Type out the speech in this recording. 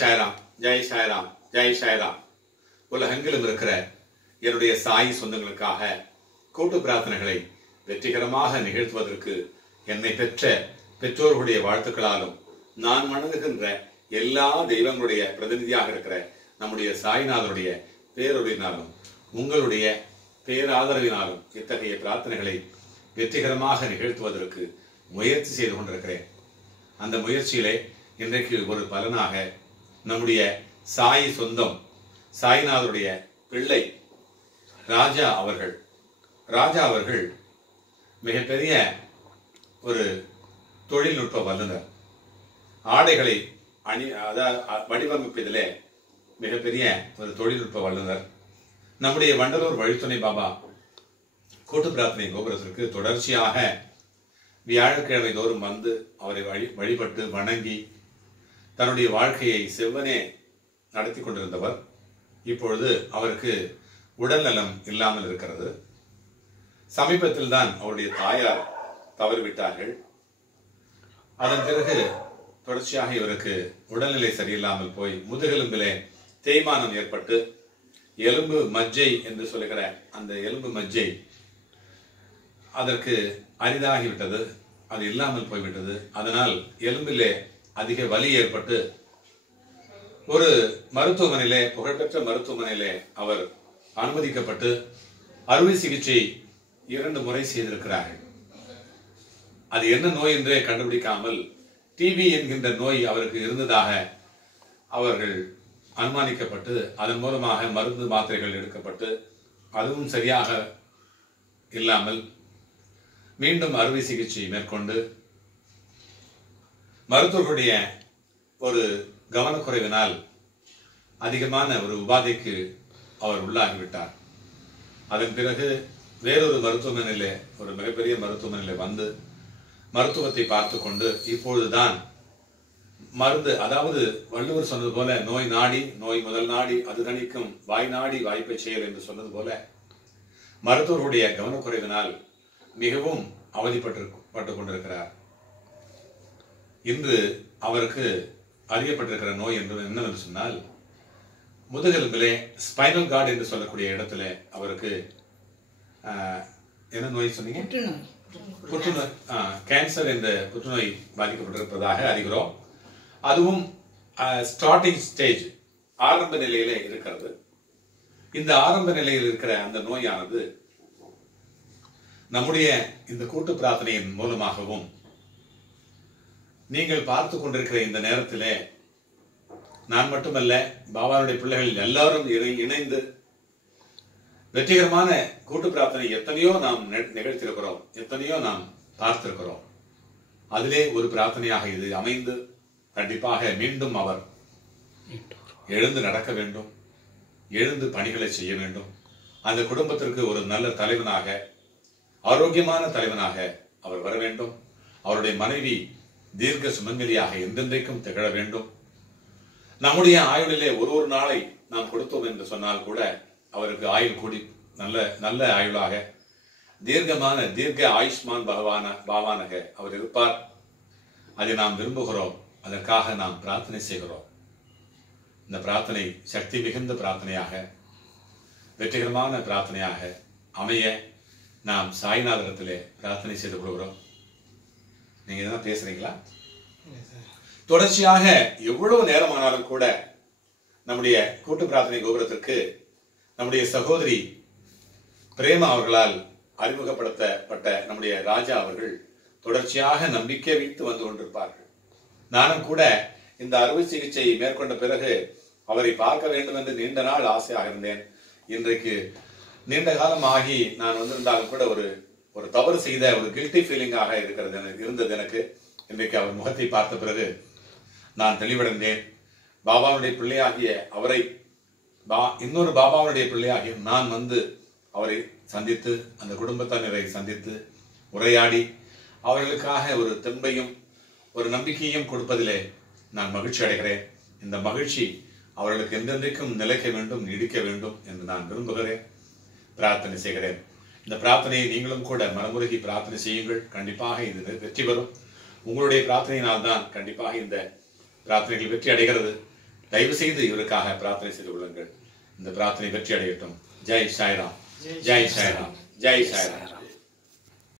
சாய்ராம், ஜெய் சாய்ராம், ஜெய் சாய்ராம். உலகெங்கிலும் இருக்கிற என்னுடைய சாய் சொந்தங்களுக்காக கூட்டு பிரார்த்தனைகளை வெற்றிகரமாக நிகழ்த்துவதற்கு என்னை பெற்ற பெற்றோர்களுடைய வாழ்த்துக்களாலும் நான் வணங்குகின்ற எல்லா தெய்வங்களுடைய பிரதிநிதியாக இருக்கிற நம்முடைய சாய்நாதனுடைய பேரொழியினாலும் உங்களுடைய பேராதரவினாலும் இத்தகைய பிரார்த்தனைகளை வெற்றிகரமாக நிகழ்த்துவதற்கு முயற்சி செய்து கொண்டிருக்கிறேன். அந்த முயற்சியிலே இன்றைக்கு ஒரு பலனாக நம்முடைய சாய் சொந்தம் சாய்நாதருடைய பிள்ளை ராஜா அவர்கள் மிகப்பெரிய ஒரு தொழில்நுட்ப வல்லுநர். ஆடைகளை வடிவமைப்பதிலே மிகப்பெரிய ஒரு தொழில்நுட்ப வல்லுநர். நம்முடைய வண்டலூர் வழித்துணை பாபா கூட்டு பிரார்த்தனை கோபுரத்திற்கு தொடர்ச்சியாக வியாழக்கிழமை தோறும் வந்து அவரை வழிபட்டு வணங்கி தன்னுடைய வாழ்க்கையை செவ்வனே நடத்தி கொண்டிருந்தவர். இப்பொழுது அவருக்கு உடல் நலம் இல்லாமல் இருக்கிறது. சமீபத்தில் தான் அவருடைய தாயார் தவறிவிட்டார்கள். அதன் பிறகு தொடர்ச்சியாக இவருக்கு உடல்நிலை சரியில்லாமல் போய் முதுகெலும்பிலே தேய்மானம் ஏற்பட்டு எலும்பு மஜ்ஜை என்று சொல்லுகிற அந்த எலும்பு மஜ்ஜை அதற்கு அரிதாகிவிட்டது. அது இல்லாமல் போய்விட்டது. அதனால் எலும்பிலே அதிக வலி ஏற்பட்டு ஒரு மருத்துவமனையிலே, புகழ்பெற்ற மருத்துவமனையிலே அவர் அனுமதிக்கப்பட்டு அறுவை சிகிச்சை 2 முறை செய்திருக்கிறார்கள். அது என்ன நோய் என்றே கண்டுபிடிக்காமல் டிபி என்கின்ற நோய் அவருக்கு இருந்ததாக அவர்கள் அனுமானிக்கப்பட்டு அதன் மூலமாக மருந்து மாத்திரைகள் எடுக்கப்பட்டு அதுவும் சரியாக இல்லாமல் மீண்டும் அறுவை சிகிச்சை மேற்கொண்டு மருத்துவர்களுடைய ஒரு கவனக்குறைவினால் அதிகமான ஒரு உபாதைக்கு அவர் உள்ளாகிவிட்டார். அதன் பிறகு வேறொரு மருத்துவமனையிலே, ஒரு மிகப்பெரிய மருத்துவமனையிலே வந்து மருத்துவத்தை பார்த்து கொண்டு இப்பொழுதுதான் மருந்து, அதாவது வள்ளுவர் சொன்னது போல நோய் நாடி நோய் முதல் நாடி அது தணிக்கும் வாய் நாடி வாய்ப்பை செயல் என்று சொன்னது போல மருத்துவர்களுடைய கவனக்குறைவினால் மிகவும் அவதிப்பட்டு கொண்டிருக்கிறார். இன்று அவருக்கு அறியப்பட்டிருக்கிற நோய் என்னவென்று சொன்னால் முதுகெலும்பிலே ஸ்பைனல் கார்டு என்று சொல்லக்கூடிய இடத்துல அவருக்கு என்ன நோய் சொன்னீங்க? புற்றுநோய், கேன்சர் என்ற புற்றுநோய் பாதிக்கப்பட்டிருப்பதாக அறிகிறோம். அதுவும் ஸ்டார்டிங் ஸ்டேஜ், ஆரம்ப நிலையிலே இருக்கிறது. இந்த ஆரம்ப நிலையில் இருக்கிற அந்த நோயானது நம்முடைய இந்த கூட்டு பிரார்த்தனையின் மூலமாகவும் நீங்கள் பார்த்து கொண்டிருக்கிற இந்த நேரத்திலே நான் மட்டுமல்ல, பாபாவுடைய பிள்ளைகள் எல்லாரும் இணைந்து வெற்றிகரமான கூட்டு பிரார்த்தனை எத்தனையோ நாம் நிகழ்த்திருக்கிறோம், எத்தனையோ நாம் பார்த்திருக்கிறோம். அதிலே ஒரு பிரார்த்தனையாக இது அமைந்து கண்டிப்பாக மீண்டும் அவர் எழுந்து நடக்க வேண்டும், எழுந்து பணிகளை செய்ய வேண்டும். அந்த குடும்பத்திற்கு ஒரு நல்ல தலைவனாக, ஆரோக்கியமான தலைவனாக அவர் வர வேண்டும். அவருடைய மனைவி தீர்க்க சுமங்கலியாக எந்தெந்தைக்கும் திகழ வேண்டும். நம்முடைய ஆயுளிலே ஒரு நாளை நாம் கொடுத்தோம் என்று சொன்னால் கூட அவருக்கு ஆயுள் கூடி நல்ல ஆயுளாக தீர்க்க ஆயுஷ்மான் பகவானாக அவர் இருப்பார். அதை நாம் விரும்புகிறோம். அதற்காக நாம் பிரார்த்தனை செய்கிறோம். இந்த பிரார்த்தனை சக்தி மிகுந்த பிரார்த்தனையாக, வெற்றிகரமான பிரார்த்தனையாக அமைய நாம் சாய்நாதரிடத்திலே பிரார்த்தனை செய்து கொள்கிறோம். நீங்க எதனா பேசுறீங்களா? தொடர்ச்சியாக எவ்வளவு நேரமானாலும் கூட நம்முடைய கூட்டு பிரார்த்தனை கோபுரத்திற்கு நம்முடைய சகோதரி பிரேமா அவர்களால் அறிமுகப்படுத்தப்பட்ட நம்முடைய ராஜா அவர்கள் தொடர்ச்சியாக நம்பிக்கை வைத்து வந்து கொண்டிருப்பார்கள். நானும் கூட இந்த அறுவை சிகிச்சை மேற்கொண்ட பிறகு அவரை பார்க்க வேண்டும் என்று நீண்ட நாள் ஆசையாக இருந்தேன். இன்றைக்கு நீண்ட காலம் ஆகி நான் வந்திருந்தாலும் கூட ஒரு தவறு செய்த ஒரு கில்ட்டி ஃபீலிங்காக இருந்தது எனக்கு. இன்றைக்கு அவர் முகத்தை பார்த்த பிறகு நான் தெளிவடைந்தேன். பாபாவுடைய பிள்ளையாகிய அவரை இன்னொரு பாபாவுடைய பிள்ளையாகிய நான் வந்து அவரை சந்தித்து அந்த குடும்பத்தினரை சந்தித்து உரையாடி அவர்களுக்காக ஒரு தெம்பையும் ஒரு நம்பிக்கையும் கொடுப்பதிலே நான் மகிழ்ச்சி அடைகிறேன். இந்த மகிழ்ச்சி அவர்களுக்கு எந்தெந்தைக்கும் நிலைக்க வேண்டும், நீடிக்க வேண்டும் என்று நான் விரும்புகிறேன், பிரார்த்தனை செய்கிறேன். இந்த பிரார்த்தனையை நீங்களும் கூட மனமுருகி பிரார்த்தனை செய்யுங்கள். கண்டிப்பாக இது வெற்றி பெறும். உங்களுடைய பிரார்த்தனையினால் தான் கண்டிப்பாக இந்த பிரார்த்தனைகள் வெற்றி அடைகிறது. தயவு செய்து இவருக்காக பிரார்த்தனை செய்து கொள்ளுங்கள். இந்த பிரார்த்தனை வெற்றி அடையட்டும். ஜெய் சாய்ராம், ஜெய் சாய்ராம், ஜெய் சாய்ராம்.